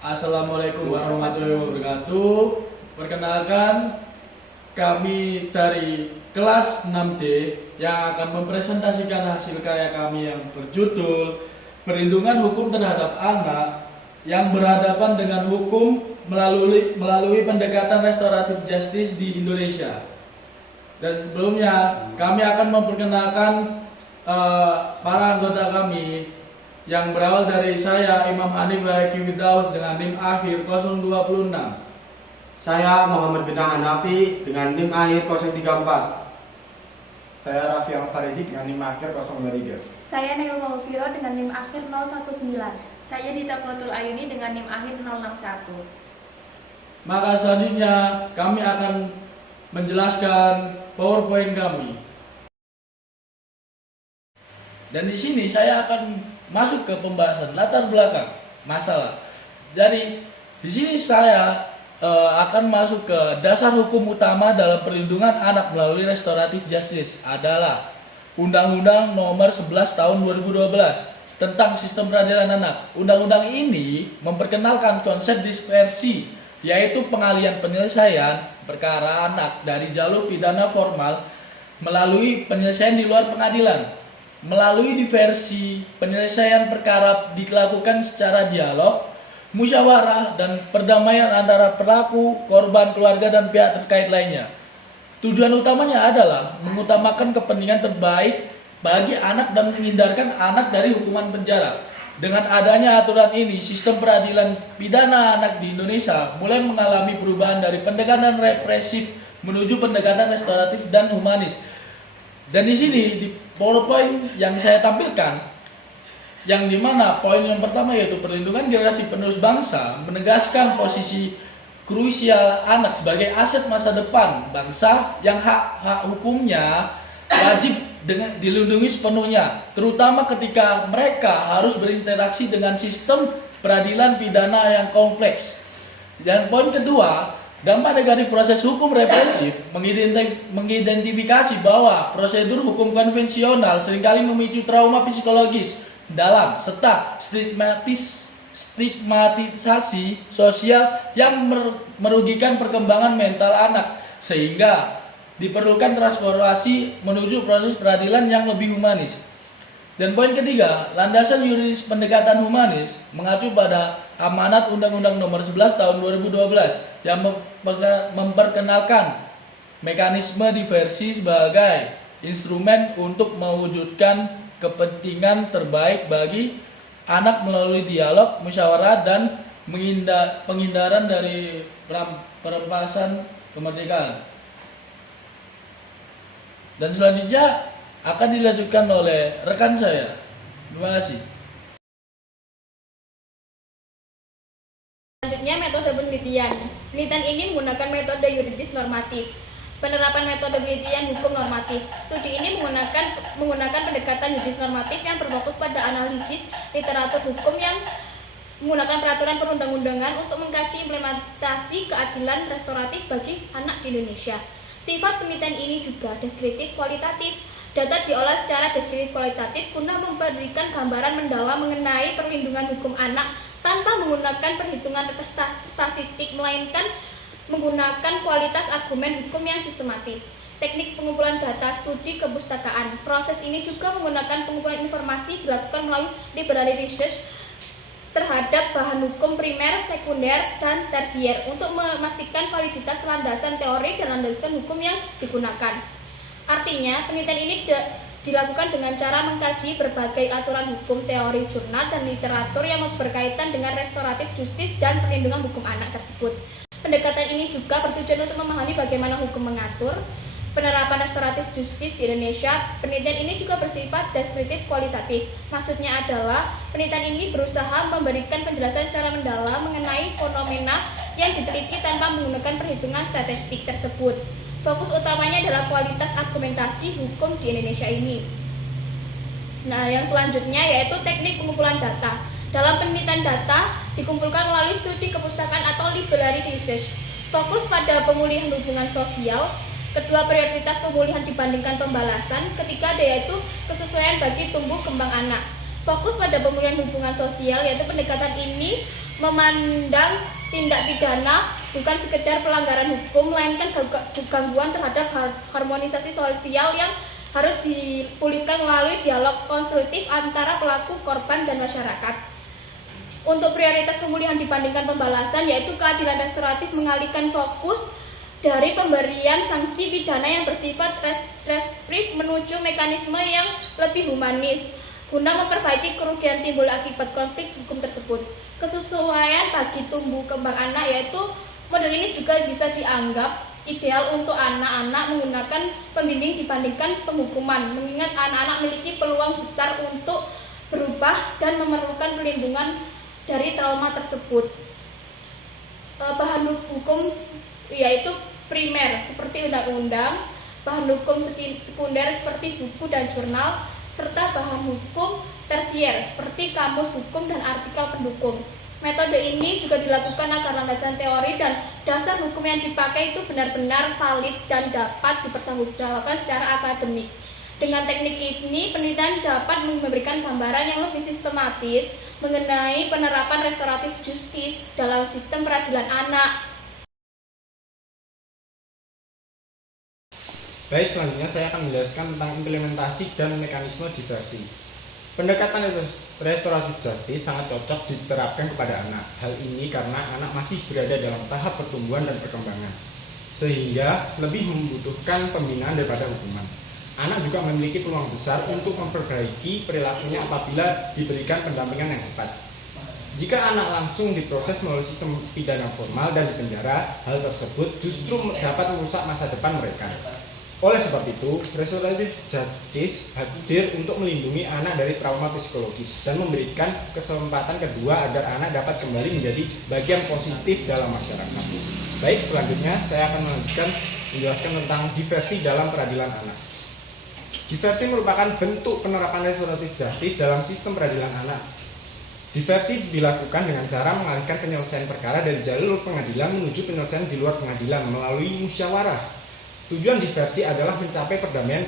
Assalamualaikum warahmatullahi wabarakatuh. Perkenalkan, kami dari kelas 6D yang akan mempresentasikan hasil karya kami yang berjudul Perlindungan Hukum Terhadap Anak yang berhadapan dengan hukum melalui pendekatan restoratif justice di Indonesia. Dan sebelumnya kami akan memperkenalkan para anggota kami yang berawal dari saya Imam Hanif Baiki Firdaus dengan NIM akhir 026. Saya Muhammad bin Hanafi dengan NIM akhir 034. Saya Raffi Al-Farizi dengan NIM akhir 023. Saya Nail Maufiro dengan NIM akhir 019. Saya Dita Fatul Ayuni dengan NIM akhir 061. Maka selanjutnya kami akan menjelaskan PowerPoint kami. Dan di sini saya akan masuk ke pembahasan latar belakang masalah. Jadi di sini saya akan masuk ke dasar hukum utama dalam perlindungan anak melalui restoratif justice adalah Undang-Undang Nomor 11 Tahun 2012 tentang Sistem Peradilan Anak. Undang-undang ini memperkenalkan konsep dispersi, yaitu pengalihan penyelesaian perkara anak dari jalur pidana formal melalui penyelesaian di luar pengadilan. Melalui diversi, penyelesaian perkara dilakukan secara dialog, musyawarah, dan perdamaian antara pelaku, korban, keluarga, dan pihak terkait lainnya. Tujuan utamanya adalah mengutamakan kepentingan terbaik bagi anak dan menghindarkan anak dari hukuman penjara. Dengan adanya aturan ini, sistem peradilan pidana anak di Indonesia mulai mengalami perubahan dari pendekatan represif menuju pendekatan restoratif dan humanis. Dan di sini di PowerPoint yang saya tampilkan, yang dimana poin yang pertama yaitu perlindungan generasi penerus bangsa, menegaskan posisi krusial anak sebagai aset masa depan bangsa yang hak hukumnya wajib dilindungi sepenuhnya, terutama ketika mereka harus berinteraksi dengan sistem peradilan pidana yang kompleks. Dan poin kedua, dampak dari proses hukum represif mengidentifikasi bahwa prosedur hukum konvensional seringkali memicu trauma psikologis dalam serta stigmatisasi sosial yang merugikan perkembangan mental anak, sehingga diperlukan transformasi menuju proses peradilan yang lebih humanis. Dan poin ketiga, landasan yuridis pendekatan humanis mengacu pada amanat Undang-Undang Nomor 11 Tahun 2012 yang memperkenalkan mekanisme diversi sebagai instrumen untuk mewujudkan kepentingan terbaik bagi anak melalui dialog, musyawarah, dan penghindaran dari perampasan kemerdekaan. Dan selanjutnya akan dilanjutkan oleh rekan saya. Terima kasih. Selanjutnya, metode penelitian. Penelitian ini menggunakan metode yuridis normatif. Penerapan metode penelitian hukum normatif. Studi ini menggunakan pendekatan yuridis normatif yang berfokus pada analisis literatur hukum yang menggunakan peraturan perundang-undangan untuk mengkaji implementasi keadilan restoratif bagi anak di Indonesia. Sifat penelitian ini juga deskriptif kualitatif. Data diolah secara deskriptif kualitatif guna memberikan gambaran mendalam mengenai perlindungan hukum anak tanpa menggunakan perhitungan statistik, melainkan menggunakan kualitas argumen hukum yang sistematis. Teknik pengumpulan data studi kepustakaan. Proses ini juga menggunakan pengumpulan informasi dilakukan melalui library research terhadap bahan hukum primer, sekunder, dan tersier untuk memastikan validitas landasan teori dan landasan hukum yang digunakan. Artinya, penelitian ini dilakukan dengan cara mengkaji berbagai aturan hukum, teori, jurnal, dan literatur yang berkaitan dengan restoratif justice dan perlindungan hukum anak tersebut. Pendekatan ini juga bertujuan untuk memahami bagaimana hukum mengatur penerapan restoratif justice di Indonesia. Penelitian ini juga bersifat deskriptif kualitatif. Maksudnya adalah penelitian ini berusaha memberikan penjelasan secara mendalam mengenai fenomena yang diteliti tanpa menggunakan perhitungan statistik tersebut. Fokus utamanya adalah kualitas argumentasi hukum di Indonesia ini. Nah, yang selanjutnya yaitu teknik pengumpulan data. Dalam penelitian data dikumpulkan melalui studi kepustakaan atau library research. Fokus pada pemulihan hubungan sosial. Kedua, prioritas pemulihan dibandingkan pembalasan. Ketiga, yaitu kesesuaian bagi tumbuh kembang anak. Fokus pada pemulihan hubungan sosial, yaitu pendekatan ini memandang tindak pidana bukan sekedar pelanggaran hukum, melainkan gangguan terhadap harmonisasi sosial yang harus dipulihkan melalui dialog konstruktif antara pelaku, korban, dan masyarakat. Untuk prioritas pemulihan dibandingkan pembalasan, yaitu keadilan restoratif mengalihkan fokus dari pemberian sanksi pidana yang bersifat represif menuju mekanisme yang lebih humanis guna memperbaiki kerugian timbul akibat konflik hukum tersebut. Kesesuaian bagi tumbuh kembang anak, yaitu model ini juga bisa dianggap ideal untuk anak-anak menggunakan pembimbing dibandingkan penghukuman, mengingat anak-anak memiliki peluang besar untuk berubah dan memerlukan perlindungan dari trauma tersebut. Bahan hukum yaitu primer seperti undang-undang, bahan hukum sekunder seperti buku dan jurnal, serta bahan hukum tersier seperti kamus hukum dan artikel pendukung. Metode ini juga dilakukan agar landasan teori dan dasar hukum yang dipakai itu benar-benar valid dan dapat dipertanggungjawabkan secara akademik. Dengan teknik ini, penelitian dapat memberikan gambaran yang lebih sistematis mengenai penerapan restoratif justice dalam sistem peradilan anak. Baik, selanjutnya saya akan menjelaskan tentang implementasi dan mekanisme diversi. Pendekatan restoratif justice sangat cocok diterapkan kepada anak. Hal ini karena anak masih berada dalam tahap pertumbuhan dan perkembangan, sehingga lebih membutuhkan pembinaan daripada hukuman. Anak juga memiliki peluang besar untuk memperbaiki perilakunya apabila diberikan pendampingan yang tepat. Jika anak langsung diproses melalui sistem pidana formal dan dipenjara, hal tersebut justru dapat merusak masa depan mereka. Oleh sebab itu, restoratif justice hadir untuk melindungi anak dari trauma psikologis dan memberikan kesempatan kedua agar anak dapat kembali menjadi bagian positif dalam masyarakat. Baik, selanjutnya saya akan menjelaskan tentang diversi dalam peradilan anak. Diversi merupakan bentuk penerapan restoratif justice dalam sistem peradilan anak. Diversi dilakukan dengan cara mengalihkan penyelesaian perkara dari jalur pengadilan menuju penyelesaian di luar pengadilan melalui musyawarah. Tujuan diversi adalah mencapai perdamaian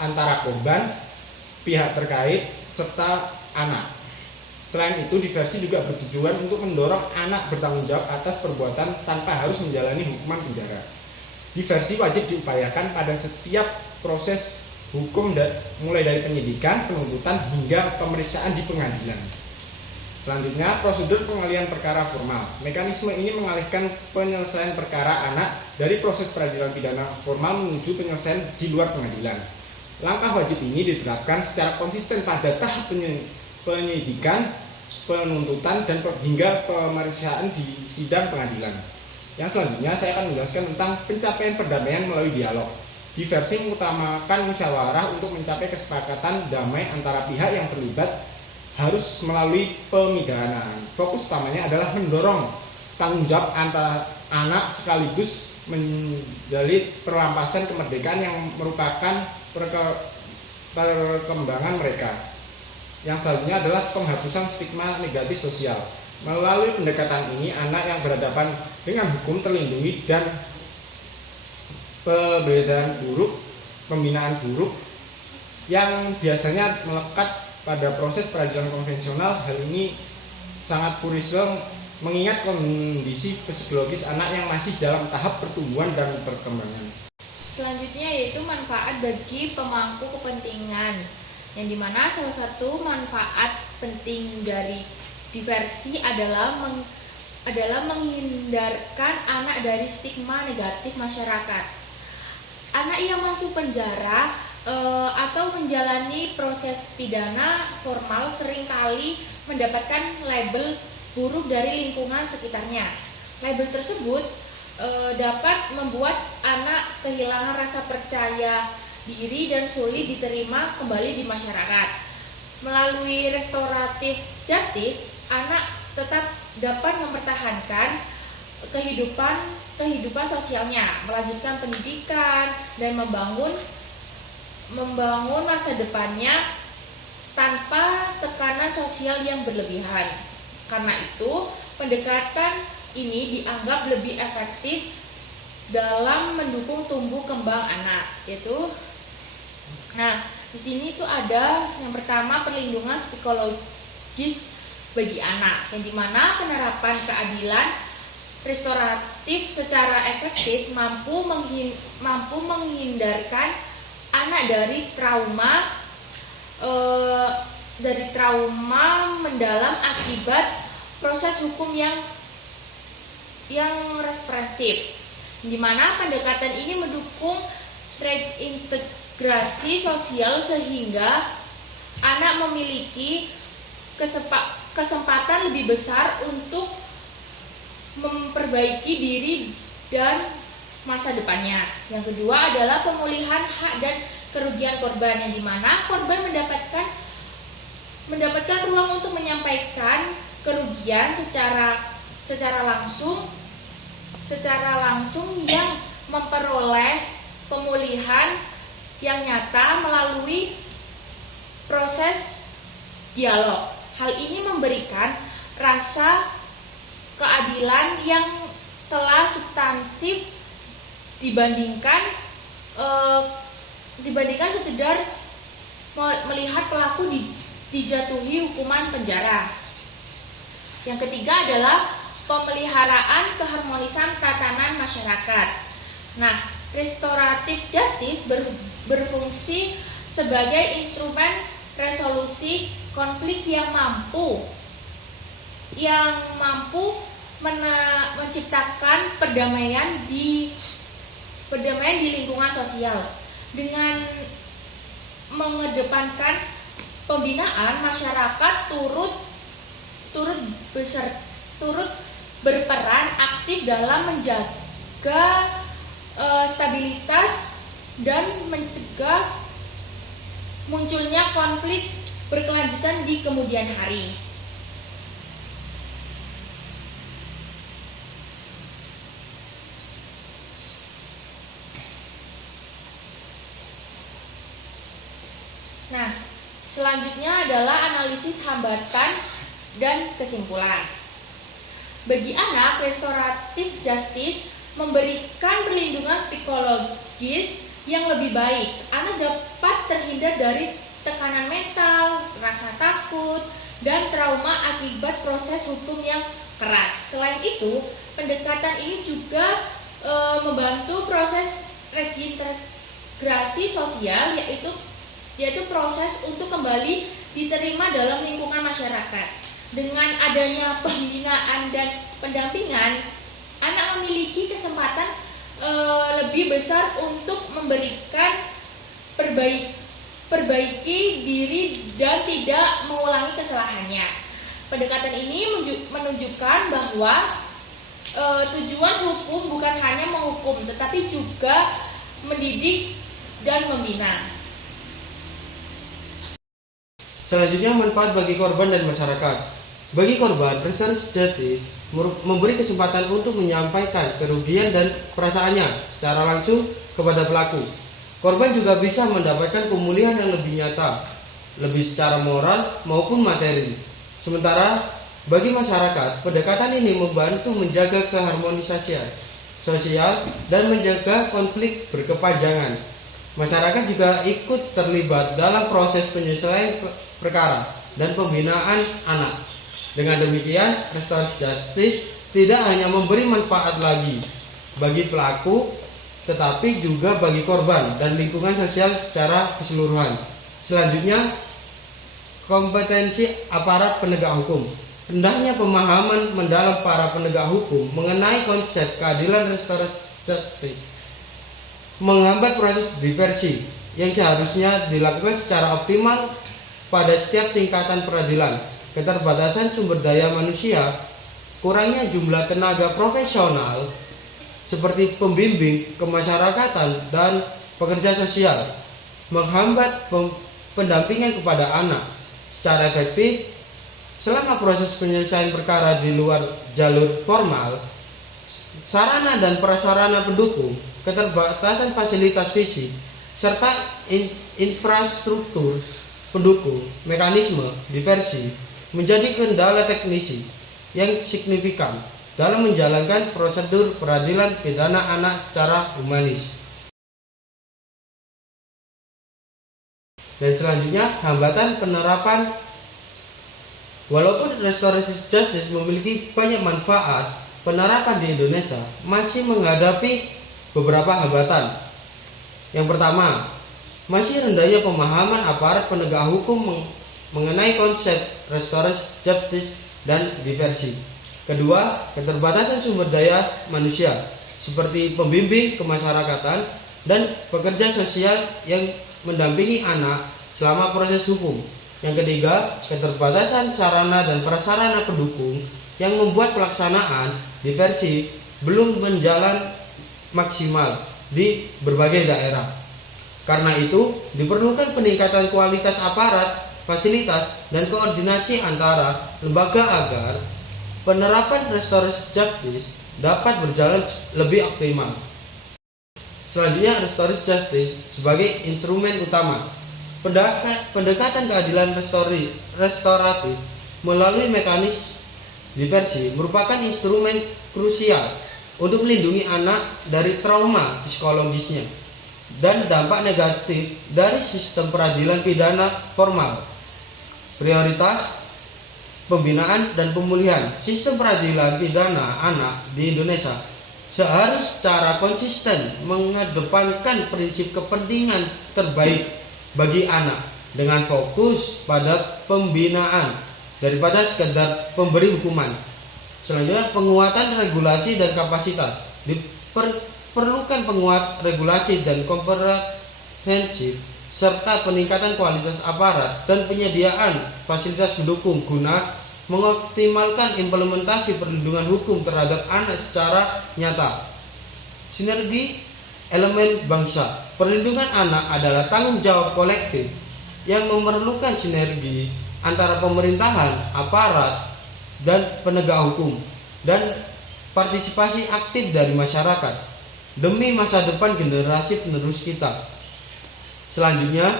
antara korban, pihak terkait, serta anak. Selain itu, diversi juga bertujuan untuk mendorong anak bertanggung jawab atas perbuatan tanpa harus menjalani hukuman penjara. Diversi wajib diupayakan pada setiap proses hukum mulai dari penyidikan, penuntutan, hingga pemeriksaan di pengadilan. Selanjutnya, prosedur pengalihan perkara formal. Mekanisme ini mengalihkan penyelesaian perkara anak dari proses peradilan pidana formal menuju penyelesaian di luar pengadilan. Langkah wajib ini diterapkan secara konsisten pada tahap penyidikan, penuntutan, dan hingga pemeriksaan di sidang pengadilan. Yang selanjutnya, saya akan menjelaskan tentang pencapaian perdamaian melalui dialog. Diversi mengutamakan musyawarah untuk mencapai kesepakatan damai antara pihak yang terlibat harus melalui pemidanaan. Fokus utamanya adalah mendorong tanggung jawab antara anak sekaligus menjadi perampasan kemerdekaan yang merupakan perkembangan mereka. Yang selanjutnya adalah penghapusan stigma negatif sosial. Melalui pendekatan ini, anak yang berhadapan dengan hukum terlindungi dan pembinaan buruk yang biasanya melekat pada proses peradilan konvensional. Hal ini sangat krusial mengingat kondisi psikologis anak yang masih dalam tahap pertumbuhan dan perkembangan. Selanjutnya yaitu manfaat bagi pemangku kepentingan, yang dimana salah satu manfaat penting dari diversi adalah menghindarkan anak dari stigma negatif masyarakat. Anak yang masuk penjara atau menjalani proses pidana formal seringkali mendapatkan label buruk dari lingkungan sekitarnya. Label tersebut dapat membuat anak kehilangan rasa percaya diri dan sulit diterima kembali di masyarakat. Melalui restoratif justice, anak tetap dapat mempertahankan kehidupan sosialnya, melanjutkan pendidikan, dan membangun masa depannya tanpa tekanan sosial yang berlebihan. Karena itu, pendekatan ini dianggap lebih efektif dalam mendukung tumbuh kembang anak. Nah, di sini tuh ada yang pertama perlindungan psikologis bagi anak, yang dimana penerapan keadilan restoratif secara efektif mampu menghindarkan anak dari trauma mendalam akibat proses hukum yang represif, di mana pendekatan ini mendukung reintegrasi sosial sehingga anak memiliki kesempatan lebih besar untuk memperbaiki diri dan masa depannya. Yang kedua adalah pemulihan hak dan kerugian korban, yang dimana korban mendapatkan ruang untuk menyampaikan kerugian secara langsung yang memperoleh pemulihan yang nyata melalui proses dialog. Hal ini memberikan rasa keadilan yang telah substansif dibandingkan sekedar melihat pelaku dijatuhi hukuman penjara. Yang ketiga adalah pemeliharaan keharmonisan tatanan masyarakat. Nah, restoratif justice berfungsi sebagai instrumen resolusi konflik yang mampu menciptakan perdamaian di lingkungan sosial. Dengan mengedepankan pembinaan, masyarakat turut berperan aktif dalam menjaga stabilitas dan mencegah munculnya konflik berkelanjutan di kemudian hari. Nah, selanjutnya adalah analisis hambatan dan kesimpulan. Bagi anak, restoratif justice memberikan perlindungan psikologis yang lebih baik. Anak dapat terhindar dari tekanan mental, rasa takut, dan trauma akibat proses hukum yang keras. Selain itu, pendekatan ini juga membantu proses reintegrasi sosial, yaitu proses untuk kembali diterima dalam lingkungan masyarakat. Dengan adanya pembinaan dan pendampingan, anak memiliki kesempatan lebih besar untuk memberikan perbaiki diri dan tidak mengulangi kesalahannya. Pendekatan ini menunjukkan bahwa tujuan hukum bukan hanya menghukum, tetapi juga mendidik dan membina. Selanjutnya, manfaat bagi korban dan masyarakat. Bagi korban, restoratif justice memberi kesempatan untuk menyampaikan kerugian dan perasaannya secara langsung kepada pelaku. Korban juga bisa mendapatkan pemulihan yang lebih nyata, lebih secara moral maupun materi. Sementara bagi masyarakat, pendekatan ini membantu menjaga keharmonisasian sosial dan menjaga konflik berkepanjangan. Masyarakat juga ikut terlibat dalam proses penyelesaian perkara dan pembinaan anak. Dengan demikian, restoratif justice tidak hanya memberi manfaat lagi bagi pelaku, tetapi juga bagi korban dan lingkungan sosial secara keseluruhan. Selanjutnya, kompetensi aparat penegak hukum. Rendahnya pemahaman mendalam para penegak hukum mengenai konsep keadilan restoratif justice menghambat proses diversi yang seharusnya dilakukan secara optimal pada setiap tingkatan peradilan. Keterbatasan sumber daya manusia, kurangnya jumlah tenaga profesional seperti pembimbing kemasyarakatan dan pekerja sosial menghambat pendampingan kepada anak secara efektif. Selama proses penyelesaian perkara di luar jalur formal, sarana dan prasarana pendukung, keterbatasan fasilitas fisik, serta infrastruktur pendukung mekanisme diversi menjadi kendala teknisi yang signifikan dalam menjalankan prosedur peradilan pidana anak secara humanis. Dan selanjutnya, hambatan penerapan Walaupun restoratif justice memiliki banyak manfaat, penerapan di Indonesia masih menghadapi beberapa hambatan. Yang pertama, masih rendahnya pemahaman aparat penegak hukum mengenai konsep restoratif justice dan diversi. Kedua, keterbatasan sumber daya manusia seperti pembimbing kemasyarakatan dan pekerja sosial yang mendampingi anak selama proses hukum. Yang ketiga, keterbatasan sarana dan prasarana pendukung yang membuat pelaksanaan diversi belum menjalan maksimal di berbagai daerah. Karena itu, diperlukan peningkatan kualitas aparat, fasilitas, dan koordinasi antara lembaga agar penerapan restoratif justice dapat berjalan lebih optimal. Selanjutnya, restoratif justice sebagai instrumen utama. Pendekatan keadilan restoratif melalui mekanisme diversi merupakan instrumen krusial untuk melindungi anak dari trauma psikologisnya dan dampak negatif dari sistem peradilan pidana formal. Prioritas pembinaan dan pemulihan sistem peradilan pidana anak di Indonesia seharus secara konsisten mengedepankan prinsip kepentingan terbaik bagi anak dengan fokus pada pembinaan daripada sekedar pemberi hukuman. Selanjutnya, penguatan regulasi dan kapasitas. Diperlukan penguat regulasi dan komprehensif serta peningkatan kualitas aparat dan penyediaan fasilitas pendukung guna mengoptimalkan implementasi perlindungan hukum terhadap anak secara nyata. Sinergi elemen bangsa. Perlindungan anak adalah tanggung jawab kolektif yang memerlukan sinergi antara pemerintahan, aparat, dan penegak hukum dan partisipasi aktif dari masyarakat demi masa depan generasi penerus kita. Selanjutnya,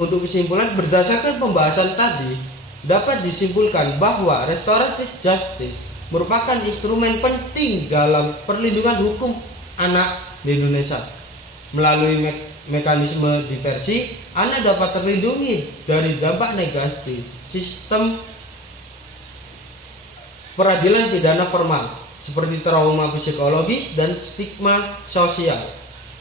untuk kesimpulan, berdasarkan pembahasan tadi dapat disimpulkan bahwa restoratif justice merupakan instrumen penting dalam perlindungan hukum anak di Indonesia. Melalui mekanisme diversi, anak dapat terlindungi dari dampak negatif sistem peradilan pidana formal seperti trauma psikologis dan stigma sosial.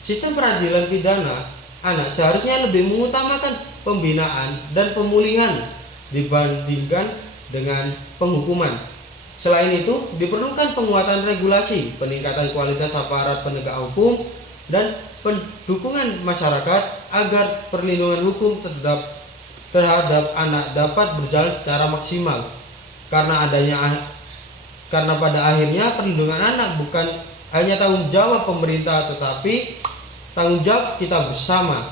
Sistem peradilan pidana anak seharusnya lebih mengutamakan pembinaan dan pemulihan dibandingkan dengan penghukuman. Selain itu, diperlukan penguatan regulasi, peningkatan kualitas aparat penegak hukum, dan pendukungan masyarakat agar perlindungan hukum terhadap anak dapat berjalan secara maksimal. Karena pada akhirnya perlindungan anak bukan hanya tanggung jawab pemerintah, tetapi tanggung jawab kita bersama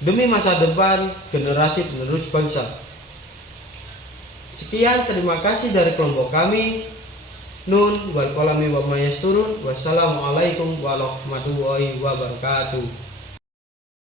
demi masa depan generasi penerus bangsa. Sekian, terima kasih dari kelompok kami. Nun wal qalami wa ma yasturun. Wassalamualaikum warahmatullahi wabarakatuh.